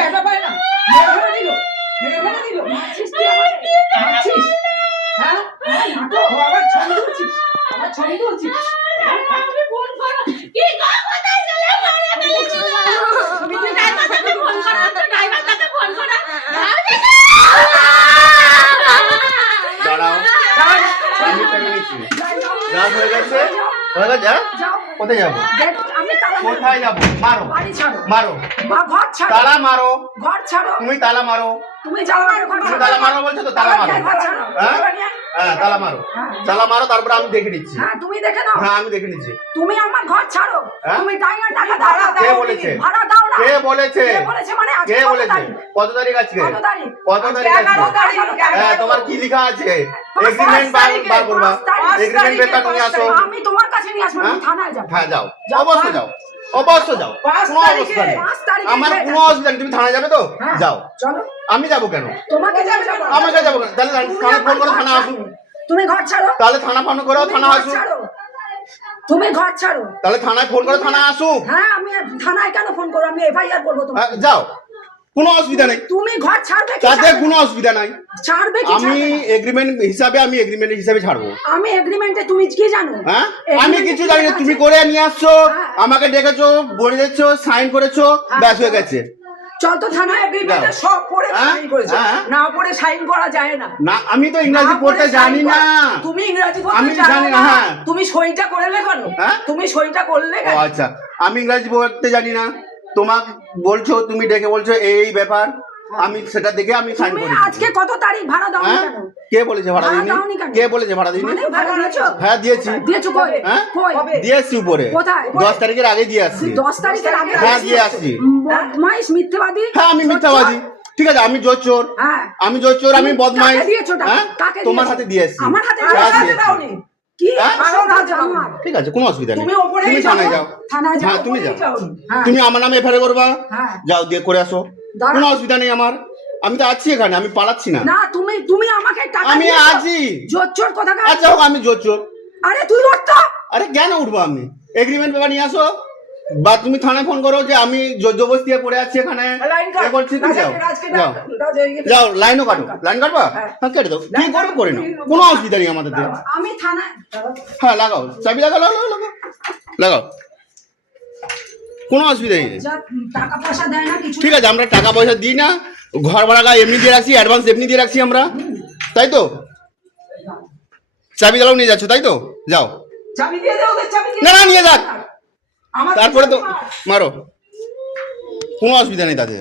জায়গা পায় না, মেরে ফেলে দিল, মেরে ফেলে দিল। মারছিস তুই আমাকে, মারছিস? হ্যাঁ নাটক, আবার ছবি তুলছিস, আবার ছবি তুলছিস। আমি ফোন করো কি গো কোথায় গেলে মারা ফেলেছিল তুমি তো ড্রাইভারকে ফোন করো তো ড্রাইভারকে ফোন করো দাঁড়াও, আমি করে নিচ্ছি। রাত হয়ে গেছে, হয়ে গেছে। যাও, কোথায় যাবো? দেখ, আমি তালা মারবো। কোথায় যাবো? মারো, বাড়ি ছাড়ো, মারো, ঘর ছাড়ো, তালা মারো। ঘর ছাড়ো। তুমি তালা মারো, তুমি যাও, আমার ঘর তুমি ছাড়ো। তালা মারো বলছো তো, তালা মারো। ঘর ছাড়ো। হ্যাঁ? এবার নিয়ে আয়। হ্যাঁ, তালা মারো, হ্যাঁ। তালা মারো, তারপরে আমি দেখে নিচ্ছি। হ্যাঁ, তুমি দেখে নাও। হ্যাঁ, আমি দেখে নিচ্ছি। তুমি আমার ঘর ছাড়ো। হ্যাঁ? তুমি টাইমের টাকা দাও না। কে বলেছে? ভাড়া দাও না। কে বলেছে? কে বলেছে মানে আজকে কে কত বলেছে? তারিখ? কত তারিখ আজকে? কত তারিখ? কত তারিখ আজকে? 11 তারিখ। হ্যাঁ, তোমার কি লেখা আছে? 5 এগ্রিমেন্ট বার করবা। 5 তারিখ। এগ্রিমেন্ট পেপার নিয়ে আসো। আমি তোমার কাছে নিয়ে আসবো, হ্যাঁ? আমি থানায় যাবো। হ্যাঁ, যাও, অবশ্যই যাও, অবশ্যই যাও। 5 কোনো তারিখে, অবস্থা নেই। 5 তারিখে আমার ডেট কোনো আছে। অসুবিধা নেই। তুমি থানায় যাবে তো? হ্যাঁ। যাও। চলো। আমি যাবো কেন? তোমাকে যাবো। আমাকে যাবো কেন? তাহলে থানা ফোন করো, থানা আসুক। তুমি ঘর ছাড়ো। তাহলে থানা ফোন করো, তুমি থানা ঘর আসুক। ছাড়ো। তুমি ঘর ছাড়ো। তাহলে থানায় ফোন করো, থানা আসুক। হ্যাঁ, আমি থানায় কেন ফোন করবো? আমি এফআইআর করবো তোমার। হ্যাঁ, যাও, কোনো অসুবিধা নেই। তুমি ঘর ছাড়বে কি তাতে ছাড়বে কোনো না? অসুবিধা নাই। ছাড়বে কি আমি ছাড়বে না? এগ্রিমেন্ট হিসাবে ছাড়বো। আমি এগ্রিমেন্টে তুমি কি জানো? হ্যাঁ, আমি Agreement-এ কিছু কি জানি না। লেখা তুমি আছে? করে নিয়ে আসছো, হ্যাঁ। আমাকে ডেকেছো, বলে দিচ্ছ, সাইন করেছো, ব্যাস হয়ে গেছে। চল তো থানায়। এগ্রিমেন্টে সব পড়ে হ্যাঁ? সাইন করেছে, হ্যাঁ? না পড়ে সাইন করা যায় না। না, আমি তো ইংরাজি না পড়তে পড়ে জানি sign না। করা- তুমি ইংরাজি পড়তে আমি জানো জানি না, না। হ্যাঁ। তুমি সইটা করলে কেন? হ্যাঁ? তুমি সইটা করলে ও কেন? আচ্ছা, আমি ইংরাজি পড়তে জানি না। তোমাকে বলছো, তুমি ডেকে বলছো এই ব্যাপার, আমি সেটা দেখে আমি সাইন তুমি করি। আজকে কত তারিখ ভাড়া দাও হ্যাঁ, কেন? কে বলেছে ভাড়া ভাড়া দিইনি? দাওনি কেন? কে বলেছে ভাড়া দিইনি? মানে ভাড়া দিয়েছো? হ্যাঁ, দিয়েছি। দিয়েছো কই? হ্যাঁ? কই? কবে? দিয়েছি উপরে। কোথায়? 10 তারিখের আগে দিয়ে আসছি। 10 তারিখের আগে? হ্যাঁ, দিয়ে আসছি। বদমাইশ, মিথ্যাবাদী। হ্যাঁ, আমি মিথ্যাবাদী। ঠিক আছে, আমি জোর চোর। হ্যাঁ। আমি জোর চোর, আমি তুমি বদমাইশ। কাকে দিয়েছো টাকা? হ্যাঁ? কাকে তোমার দিয়েছো? হাতে দিয়ে আসছি। আমার হাতে আমার হ্যাঁ, হাতে দিয়েছি। দাওনি। কি? হ্যাঁ? আমার হাতে আমার। ঠিক আছে, কোনো অসুবিধা নেই। তুমি ওপরেই তুমি যাও। থানায় যাও। থানায় যাও। হ্যাঁ, তুমি যাও। যাওনি। হ্যাঁ। তুমি আমার নামে এফআইআর করবা। হ্যাঁ। যাও, দিয়ে করে আসো। দাঁড়াও। কোনো অসুবিধা নেই আমার। আমি তো আছি এখানে, আমি পালাচ্ছি না। না, তুমি আমাকে টাকা আমি দিয়েছো। আছি। জোর চোর কোথাকার? আচ্ছা হোক, আমি জোর চোর। আরে তুই ওঠ তো। আরে কেন উঠবো আমি? এগ্রিমেন্ট পেপার নিয়ে আসো, বা তুমি থানায় ফোন করো যে আমি জবরদস্তি দিয়ে পড়ে আছি এখানে। Line cut. এ বলছি, তুমি যাও, রাজকে যাও, যাও, লাইনও কাটো। লাইন কাটবা? হ্যাঁ, কেটে দাও। কি করো করে নাও, কোনো অসুবিধা নেই আমাদের। আমি থানায়। হ্যাঁ, লাগাও, চাবি লাগাও, লাগাও, লাগাও, লাগাও, কোনো অসুবিধা নেই। যা টাকা পয়সা দেয় না কিছু। ঠিক আছে, আমরা টাকা পয়সা দিই না, ঘর ভাড়া এমনি দিয়ে রাখছি, অ্যাডভান্স এমনি দিয়ে রাখছি আমরা, তাই তো? চাবি লাগাও, নিয়ে যাচ্ছ, তাই তো? যাও। চাবি দিয়ে দাও, ওদের চাবি দিয়ে না, না, নিয়ে যাক। আমার তারপরে তো চাবি মার। মারো, কোনো অসুবিধা নেই তাতে।